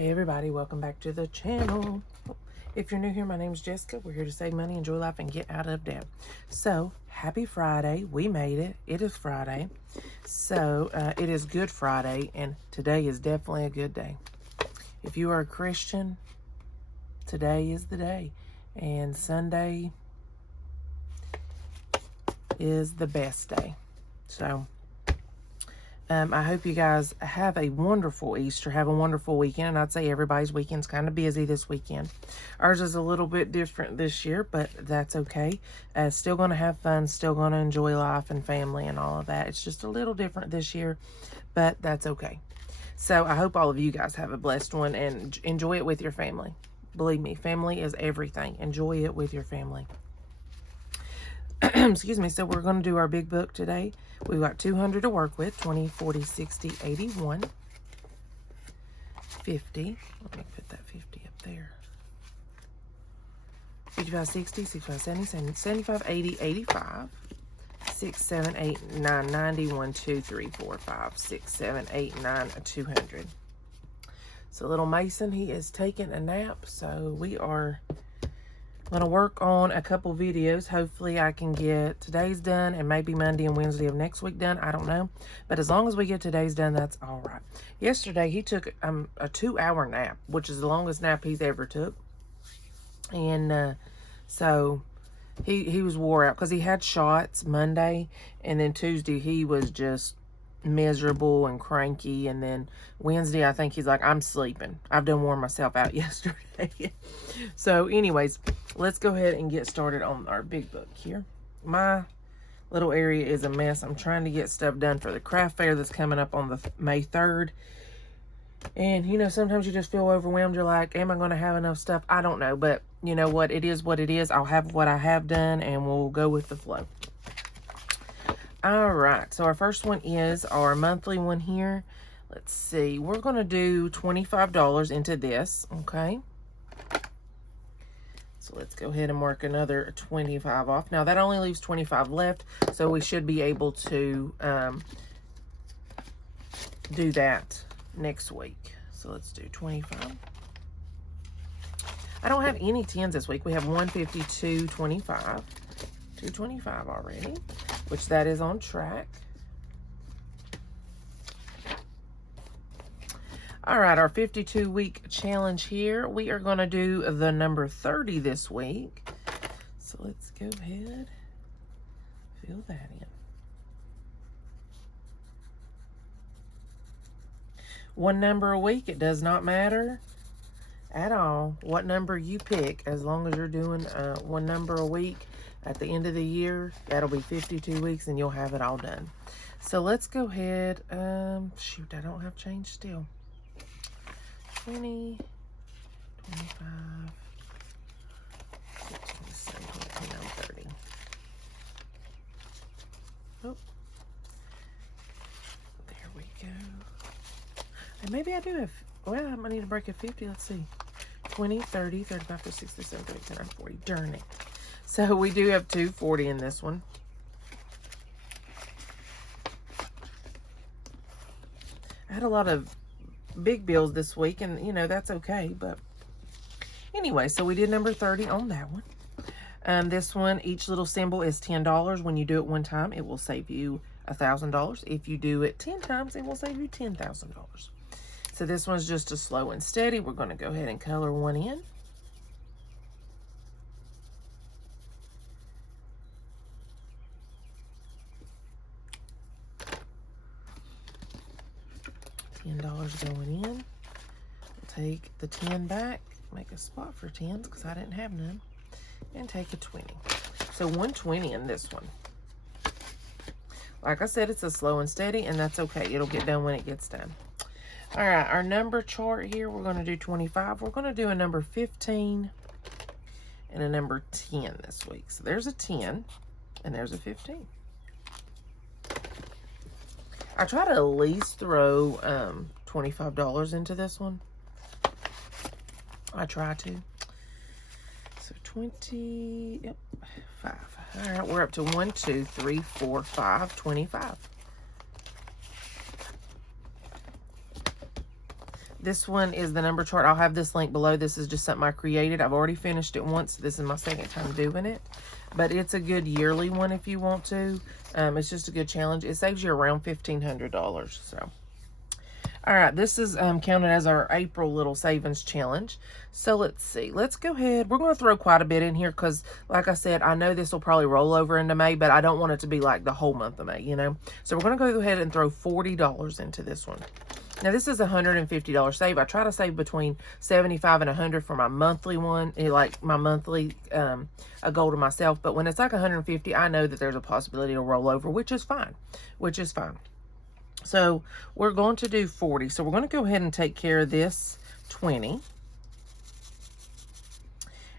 Hey everybody, welcome back to the channel. If you're new here, my name is Jessica. We're here to save money, enjoy life, and get out of debt. So, happy Friday. We made it. It is Friday. So, it is Good Friday, and today is definitely a good day. If you are a Christian, today is the day. And Sunday is the best day. So, I hope you guys have a wonderful Easter, have a wonderful weekend, and I'd say everybody's weekend's kind of busy this weekend. Ours is a little bit different this year, but that's okay. Still going to have fun, still going to enjoy life and family and all of that. It's just a little different this year, but that's okay. So I hope all of you guys have a blessed one and enjoy it with your family. Believe me, family is everything. Enjoy it with your family. Excuse me. So we're going to do our big book today. We've got 200 to work with. 20, 40, 60, 81, 50. Let me put that 50 up there. 55, 60, 65, 70, 75, 80, 85. 6, 7, 8, 9, 90, 1, 2, 3, 4, 5, 6, 7, 8, 9, 200. So little Mason, he is taking a nap. So we are going to work on a couple videos. Hopefully I can get today's done and maybe Monday and Wednesday of next week done. I don't know. But as long as we get today's done, that's all right. Yesterday, he took a 2-hour nap, which is the longest nap he's ever took. And so he was wore out because he had shots Monday. And then Tuesday, he was just miserable and cranky. And then Wednesday, I think he's like, I'm sleeping. I've done worn myself out yesterday. So anyways, let's go ahead and get started on our big book here. My little area is a mess. I'm trying to get stuff done for the craft fair that's coming up on the May 3rd. And, you know, sometimes you just feel overwhelmed. You're like, am I going to have enough stuff? I don't know. But you know what? It is what it is. I'll have what I have done and we'll go with the flow. All right. So our first one is our monthly one here. Let's see. We're going to do $25 into this. Okay. So let's go ahead and mark another 25 off. Now that only leaves 25 left, so we should be able to do that next week. So let's do 25. I don't have any 10s this week. We have 152, 25, 225 already, which that is on track. All right, our 52-week challenge here. We are going to do the number 30 this week. So let's go ahead, fill that in. One number a week, it does not matter at all what number you pick, as long as you're doing one number a week. At the end of the year, that'll be 52 weeks and you'll have it all done. So let's go ahead. Shoot, I don't have change still. 20, 25, 27, 29, 30. Oh, there we go. And maybe I do have, well, I might need to break a 50. Let's see. 20, 30, 35, 40, 67, 39, 40. Darn it. So we do have 240 in this one. I had a lot of big bills this week, and you know that's okay. But anyway, so we did number 30 on that one. This one, each little symbol is $10. When you do it one time, it will save you $1,000. If you do it 10 times, it will save you $10,000. So this one's just a slow and steady. We're going to go ahead and color one in. $10 going in. We'll take the 10 back, make a spot for 10s because I didn't have none, and take a 20. So 120 in this one. Like I said, it's a slow and steady, and that's okay. It'll get done when it gets done. All right, our number chart here, we're going to do 25. We're going to do a number 15 and a number 10 this week. So there's a 10 and there's a 15. I try to at least throw $25 into this one. I try to. So 20, yep, 5. All right, we're up to 1, 2, 3, 4, 5, 25. This one is the number chart. I'll have this link below. This is just something I created. I've already finished it once. This is my second time doing it. But it's a good yearly one if you want to. It's just a good challenge. It saves you around $1,500. So, all right, this is counted as our April little savings challenge. So let's see. Let's go ahead. We're going to throw quite a bit in here because, like I said, I know this will probably roll over into May, but I don't want it to be like the whole month of May, you know. So we're going to go ahead and throw $40 into this one. Now, this is a $150 save. I try to save between $75 and $100 for my monthly one, like my monthly a goal to myself. But when it's like $150, I know that there's a possibility to roll over, which is fine, So we're going to do 40. So we're going to go ahead and take care of this 20.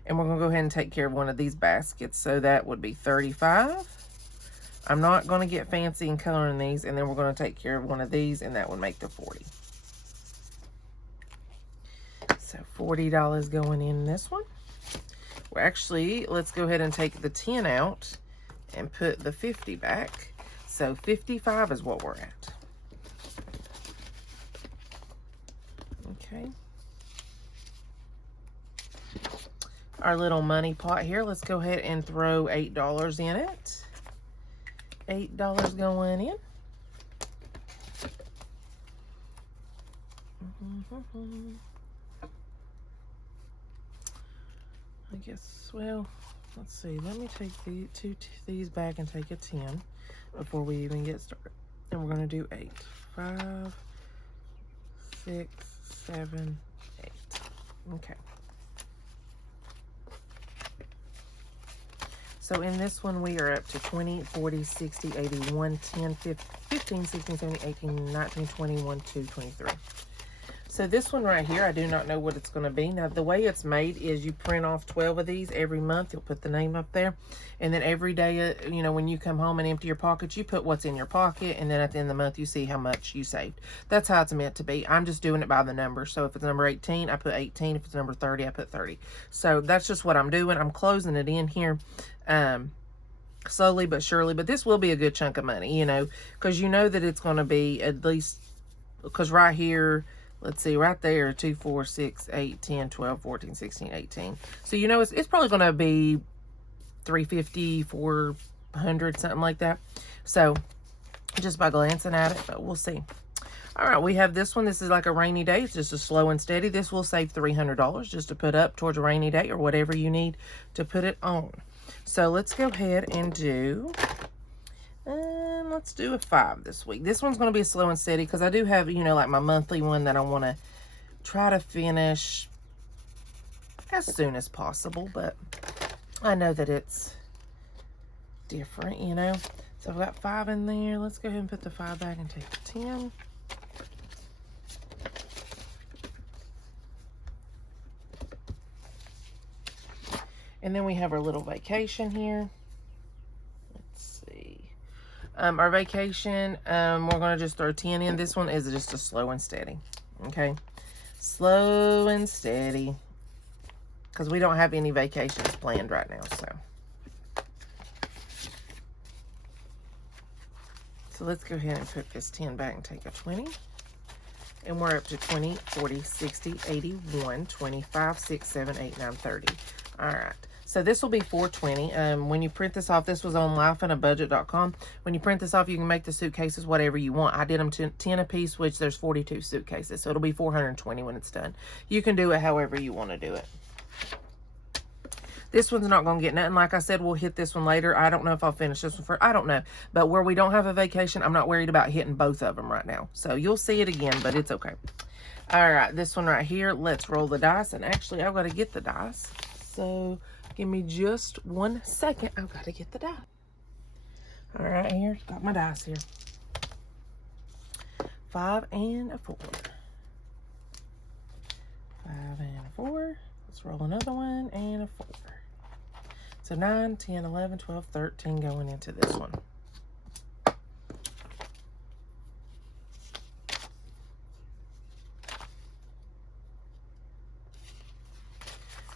And we're going to go ahead and take care of one of these baskets. So that would be 35. I'm not going to get fancy in coloring these. And then we're going to take care of one of these. And that would make the 40. So $40 going in this one. We're actually, let's go ahead and take the 10 out and put the 50 back. So 55 is what we're at. Okay. Our little money pot here, let's go ahead and throw $8 in it. $8 going in. I guess, well, let's see. Let me take these back and take a 10 before we even get started. And we're going to do 8. 5, 6, 7, 8. Okay. So in this one, we are up to 20, 40, 60, 81, 10, 15, 16, 17, 18, 19, 21, 2, 23. So this one right here, I do not know what it's going to be. Now, the way it's made is you print off 12 of these every month. You'll put the name up there. And then every day, you know, when you come home and empty your pockets, you put what's in your pocket. And then at the end of the month, you see how much you saved. That's how it's meant to be. I'm just doing it by the number. So if it's number 18, I put 18. If it's number 30, I put 30. So that's just what I'm doing. I'm closing it in here. Slowly but surely. But this will be a good chunk of money, you know, because you know that it's going to be at least, because right here, let's see, right there, 2, 4, 6, 8, 10, 12, 14, 16, 18. So, you know, it's probably going to be $350, $400, something like that. So, just by glancing at it, but we'll see. All right, we have this one. This is like a rainy day. It's just a slow and steady. This will save $300 just to put up towards a rainy day or whatever you need to put it on. So, let's go ahead and do... let's do a 5 this week. This one's going to be slow and steady because I do have, you know, like my monthly one that I want to try to finish as soon as possible. But I know that it's different, you know. So I've got 5 in there. Let's go ahead and put the 5 back and take the 10. And then we have our little vacation here. Our vacation, we're going to just throw 10 in. This one is just a slow and steady. Okay. Slow and steady. Because we don't have any vacations planned right now. So let's go ahead and put this 10 back and take a 20. And we're up to 20, 40, 60, 81, 25, 6, 7, 8, 9, 30. All right. So this will be $420. When you print this off, this was on lifeinabudget.com. When you print this off, you can make the suitcases whatever you want. I did them 10 a piece, which there's 42 suitcases. So it'll be $420 when it's done. You can do it however you want to do it. This one's not going to get nothing. Like I said, we'll hit this one later. I don't know if I'll finish this one first. I don't know. But where we don't have a vacation, I'm not worried about hitting both of them right now. So you'll see it again, but it's okay. All right, this one right here. Let's roll the dice. And actually, I've got to get the dice. So... give me just 1 second. I've got to get the die. All right, here. Got my dice here. 5 and a 4. 5 and a 4. Let's roll another one and a 4. So 9, 10, 11, 12, 13 going into this one.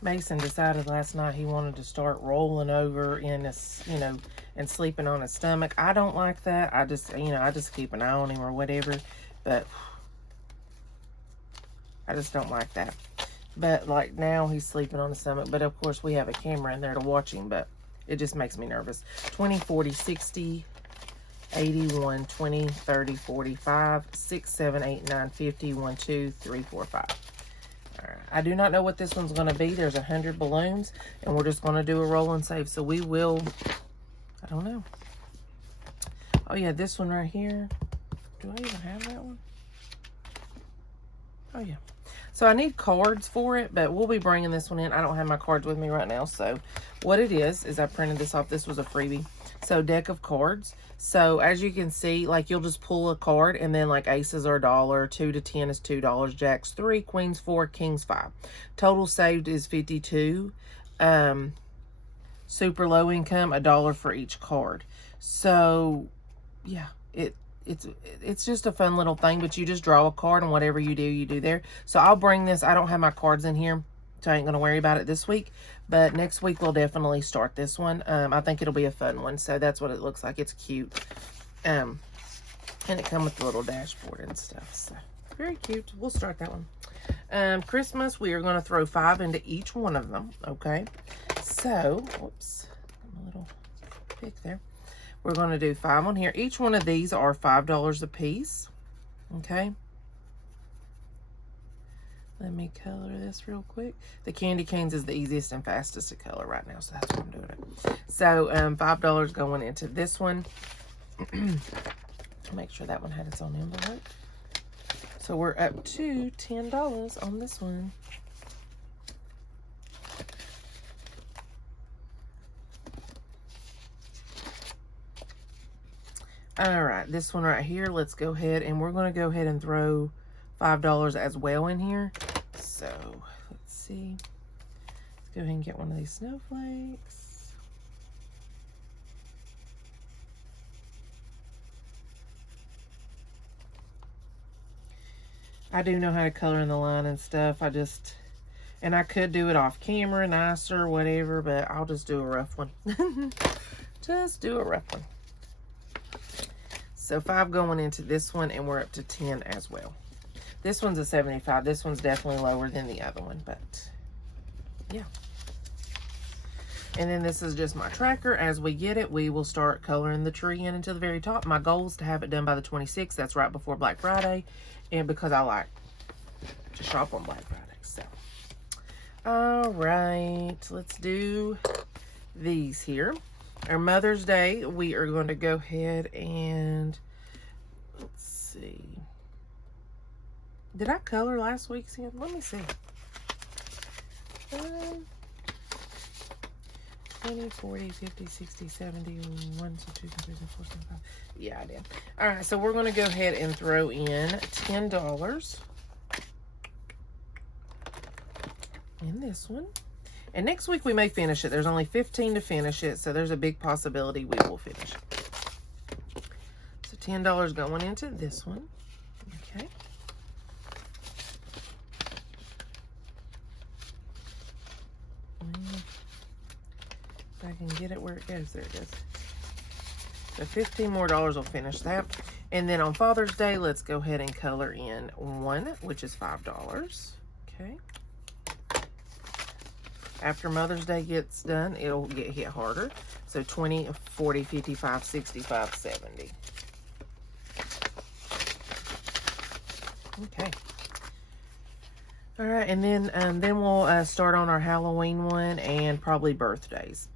Mason decided last night he wanted to start rolling over in his, you know, and sleeping on his stomach. I don't like that. I just, you know, I just keep an eye on him or whatever. But I just don't like that. But like now he's sleeping on the stomach. But of course we have a camera in there to watch him. But it just makes me nervous. 20, 40, 60, 81, 20, 30, 45, 6, 7, 8, 9, 50, 1, 2, 3, 4, 5. All right. I do not know what this one's going to be. There's 100 balloons. And we're just going to do a roll and save. So we will, I don't know. Oh yeah, this one right here. Do I even have that one? Oh yeah. So I need cards for it, but we'll be bringing this one in. I don't have my cards with me right now. So what it is I printed this off. This was a freebie. So deck of cards. So as you can see, like you'll just pull a card and then like aces are $1, 2 to 10 is $2, jacks 3, queens 4, kings 5. Total saved is 52. Super low income, $1 for each card. So yeah, it's just a fun little thing, but you just draw a card and whatever you do there. So I'll bring this. I don't have my cards in here, so I ain't going to worry about it this week. But next week we'll definitely start this one. I think it'll be a fun one. So that's what it looks like. It's cute. And it comes with the little dashboard and stuff. So very cute. We'll start that one. Christmas, we are going to throw 5 into each one of them. Okay. So, whoops. A little pick there. We're going to do 5 on here. Each one of these are $5 a piece. Okay. Let me color this real quick. The candy canes is the easiest and fastest to color right now, so that's why I'm doing it. So, $5 going into this one. Make sure that one had its own envelope. So, we're up to $10 on this one. All right, this one right here, let's go ahead and we're going to go ahead and throw $5 as well in here. So, let's see. Let's go ahead and get one of these snowflakes. I do know how to color in the line and stuff. And I could do it off camera, nicer, whatever, but I'll just do a rough one. Just do a rough one. So 5 going into this one, and we're up to 10 as well. This one's a 75. This one's definitely lower than the other one, but yeah. And then this is just my tracker. As we get it, we will start coloring the tree in until the very top. My goal is to have it done by the 26th. That's right before Black Friday, and because I like to shop on Black Friday. So, all right, let's do these here. Our Mother's Day, we are going to go ahead and, let's see. Did I color last week's in? Let me see. 20, 40, 50, 60, 70, 1, 2, 3, 4, 5. Yeah, I did. All right, so we're going to go ahead and throw in $10 in this one. And next week we may finish it. There's only 15 to finish it, so there's a big possibility we will finish it. So $10 going into this one. Okay. If I can get it where it goes, there it is. So $15 more will finish that. And then on Father's Day, let's go ahead and color in 1, which is $5. Okay. After Mother's Day gets done, it'll get hit harder. So 20, 40, 55, 65, 70. Okay. All right, and then we'll start on our Halloween one and probably birthdays.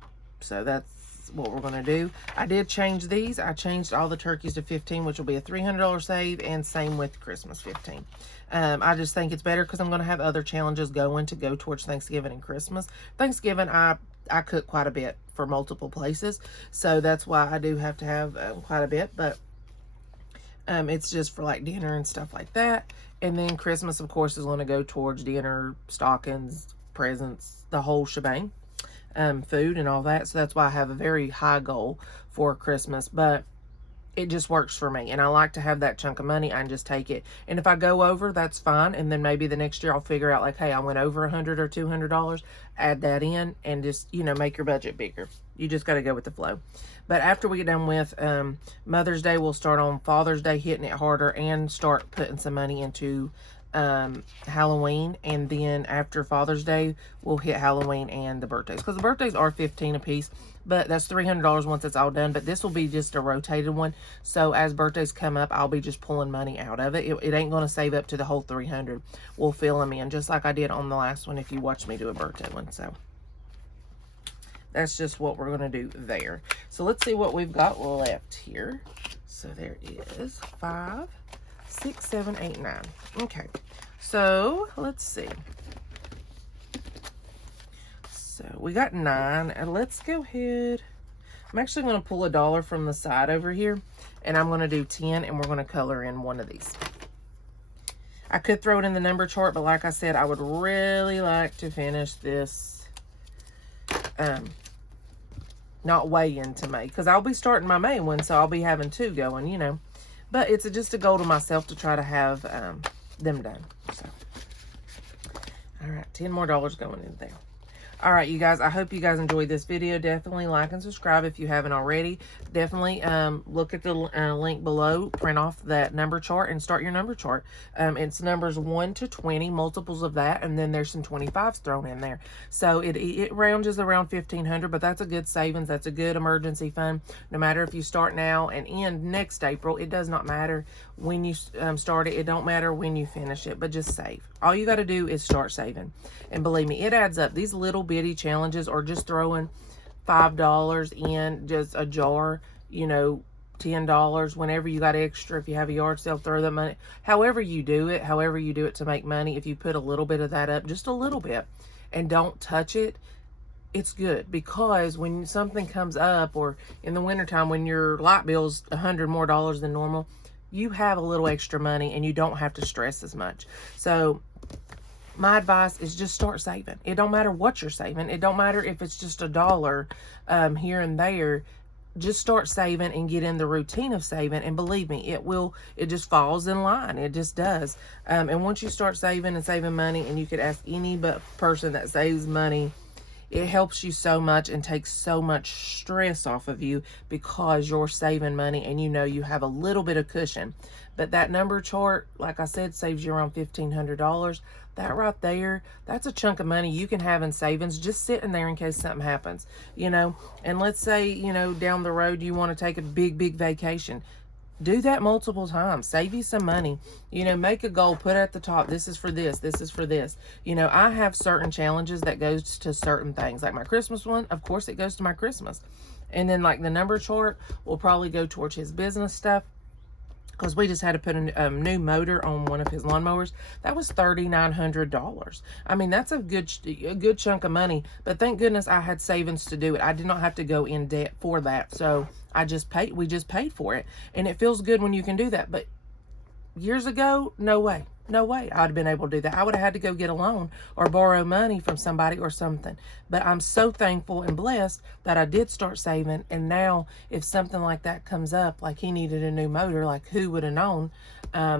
So that's what we're going to do. I did change these. I changed all the turkeys to 15, which will be a $300 save, and same with Christmas 15. I just think it's better because I'm going to have other challenges going to go towards Thanksgiving and Christmas. Thanksgiving, I cook quite a bit for multiple places, so that's why I do have to have quite a bit, but it's just for like dinner and stuff like that. And then Christmas, of course, is going to go towards dinner, stockings, presents, the whole shebang, food and all that. So that's why I have a very high goal for Christmas, but it just works for me. And I like to have that chunk of money. I can just take it. And if I go over, that's fine. And then maybe the next year I'll figure out like, hey, I went over $100 or $200, add that in and just, you know, make your budget bigger. You just got to go with the flow. But after we get done with Mother's Day, we'll start on Father's Day, hitting it harder and start putting some money into Halloween, and then after Father's Day we'll hit Halloween and the birthdays, because the birthdays are $15 a piece, but that's $300 once it's all done. But this will be just a rotated one, so as birthdays come up I'll be just pulling money out of it. It ain't going to save up to the whole 300. We'll fill them in just like I did on the last one if you watch me do a birthday one. So that's just what we're going to do there. So let's see what we've got left here. So there is 5, 6, 7, 8, 9. Okay, so let's see. So we got 9, and let's go ahead. I'm actually going to pull $1 from the side over here, and I'm going to do 10, and we're going to color in one of these. I could throw it in the number chart, but like I said, I would really like to finish this not weigh into May, because I'll be starting my May one, so I'll be having 2 going, you know. But it's just a goal to myself to try to have them done. So, all right, $10 more going in there. All right, you guys, I hope you guys enjoyed this video. Definitely like and subscribe if you haven't already. Definitely look at the link below, print off that number chart, and start your number chart. It's numbers 1 to 20, multiples of that, and then there's some 25s thrown in there. So it ranges around $1,500, but that's a good savings. That's a good emergency fund. No matter if you start now and end next April, it does not matter when you start it. It don't matter when you finish it, but just save. All you got to do is start saving. And believe me, it adds up. These little bitty challenges, or just throwing $5 in just a jar, you know, $10 whenever you got extra. If you have a yard sale, throw that money. However you do it to make money. If you put a little bit of that up, just a little bit, and don't touch it, it's good. Because when something comes up, or in the wintertime when your light bill's $100 more than normal, you have a little extra money and you don't have to stress as much. So my advice is just start saving. It don't matter what you're saving. It don't matter if it's just $1 here and there. Just start saving and get in the routine of saving, and believe me, it just falls in line. It just does. And once you start saving and saving money, and you could ask any person that saves money, it helps you so much and takes so much stress off of you, because you're saving money and you know you have a little bit of cushion. But that number chart, like I said, saves you around $1,500. That right there, that's a chunk of money you can have in savings, just sitting there in case something happens, you know. And let's say, you know, down the road you want to take a big vacation. Do that multiple times. Save you some money. You know, make a goal, put it at the top. This is for this. This is for this. You know, I have certain challenges that goes to certain things. Like my Christmas one, of course, it goes to my Christmas. And then like the number chart will probably go towards his business stuff, because we just had to put a new motor on one of his lawnmowers. That was $3,900. I mean, that's a good chunk of money, but thank goodness I had savings to do it. I did not have to go in debt for that. So we just paid for it, and it feels good when you can do that. But years ago, no way I'd have been able to do that. I would have had to go get a loan or borrow money from somebody or something. But I'm so thankful and blessed that I did start saving. And now if something like that comes up, like he needed a new motor, like who would have known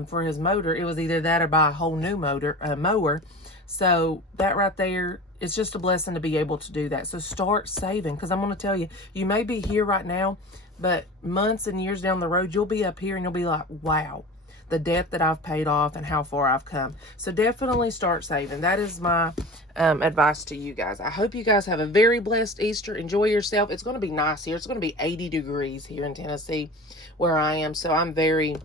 for his motor, it was either that or buy a whole new mower. So that right there, it's just a blessing to be able to do that. So start saving, because I'm going to tell you, you may be here right now, but months and years down the road, you'll be up here and you'll be like, wow, the debt that I've paid off and how far I've come. So definitely start saving. That is my advice to you guys. I hope you guys have a very blessed Easter. Enjoy yourself. It's going to be nice here. It's going to be 80 degrees here in Tennessee where I am. So I'm very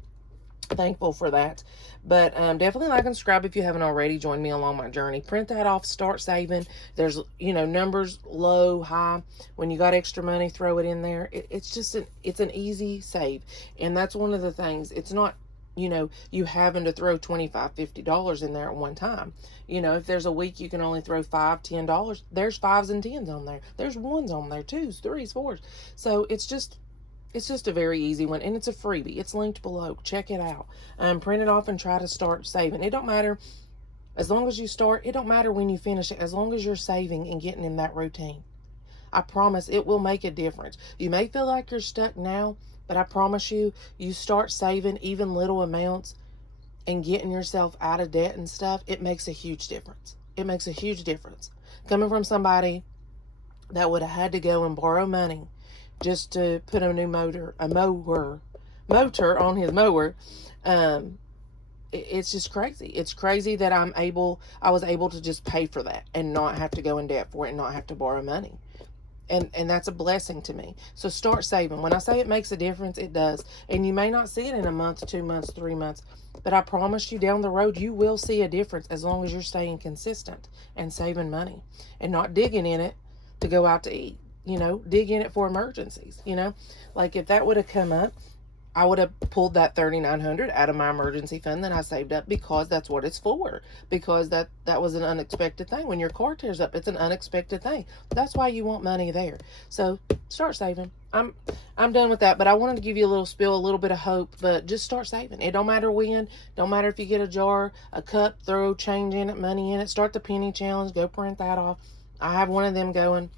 thankful for that. But definitely like and subscribe if you haven't already. Join me along my journey. Print that off. Start saving. There's, you know, numbers low, high. When you got extra money, throw it in there. It's just it's an easy save. And that's one of the things. It's not, you know, you having to throw $25, $50 in there at one time. You know, if there's a week you can only throw $5, $10, there's 5s and 10s on there. There's 1s on there, 2s, 3s, 4s. So it's just a very easy one, and it's a freebie. It's linked below. Check it out. Print it off and try to start saving. It don't matter. As long as you start, it don't matter when you finish it, as long as you're saving and getting in that routine. I promise it will make a difference. You may feel like you're stuck now, but I promise you, you start saving even little amounts and getting yourself out of debt and stuff, it makes a huge difference. It makes a huge difference. Coming from somebody that would have had to go and borrow money just to put a new motor on his mower, it's just crazy. It's crazy that I was able to just pay for that and not have to go in debt for it and not have to borrow money. And that's a blessing to me. So start saving. When I say it makes a difference, it does. And you may not see it in a month, 2 months, 3 months, but I promise you down the road, you will see a difference as long as you're staying consistent and saving money and not digging in it to go out to eat, dig in it for emergencies, like if that would have come up, I would have pulled that $3,900 out of my emergency fund that I saved up, because that's what it's for. Because that was an unexpected thing. When your car tears up, it's an unexpected thing. That's why you want money there. So start saving. I'm done with that, but I wanted to give you a little spill, a little bit of hope. But just start saving. It don't matter when. Don't matter if you get a jar, a cup, throw change in it, money in it. Start the penny challenge. Go print that off. I have one of them going.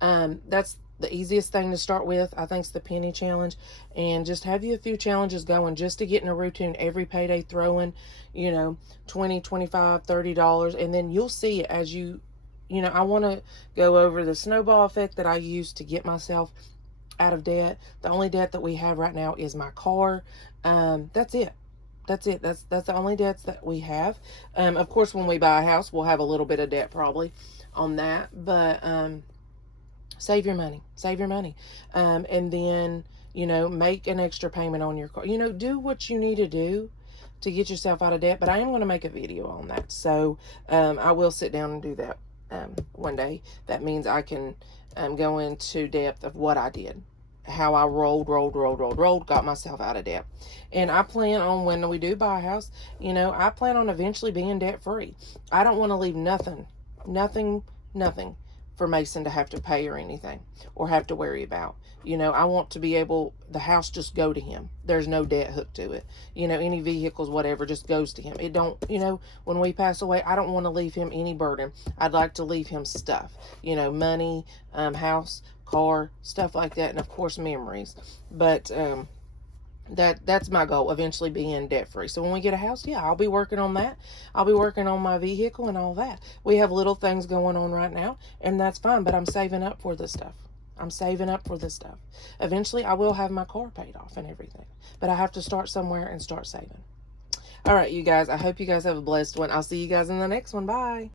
That's the easiest thing to start with. I think it's the penny challenge, and just have you a few challenges going just to get in a routine every payday, throwing, $20, $25, $30, and then you'll see it as I want to go over the snowball effect that I use to get myself out of debt. The only debt that we have right now is my car. That's it. That's the only debts that we have. Of course, when we buy a house, we'll have a little bit of debt probably on that, but save your money. And then, make an extra payment on your car. Do what you need to do to get yourself out of debt. But I am going to make a video on that. So I will sit down and do that one day. That means I can go into depth of what I did. How I rolled, got myself out of debt. And I plan on, when we do buy a house, I plan on eventually being debt free. I don't want to leave nothing for Mason to have to pay or anything, or have to worry about. I want to be able, the house just go to him. There's no debt hooked to it. Any vehicles, whatever, just goes to him. It don't, when we pass away, I don't want to leave him any burden. I'd like to leave him stuff, money, house, car, stuff like that. And of course, memories. But, that's my goal, eventually being debt free. So when we get a house, yeah, I'll be working on that. I'll be working on my vehicle and all that. We have little things going on right now, and that's fine, but I'm saving up for this stuff. Eventually I will have my car paid off and everything, but I have to start somewhere and start saving. All right, you guys, I hope you guys have a blessed one. I'll see you guys in the next one. Bye.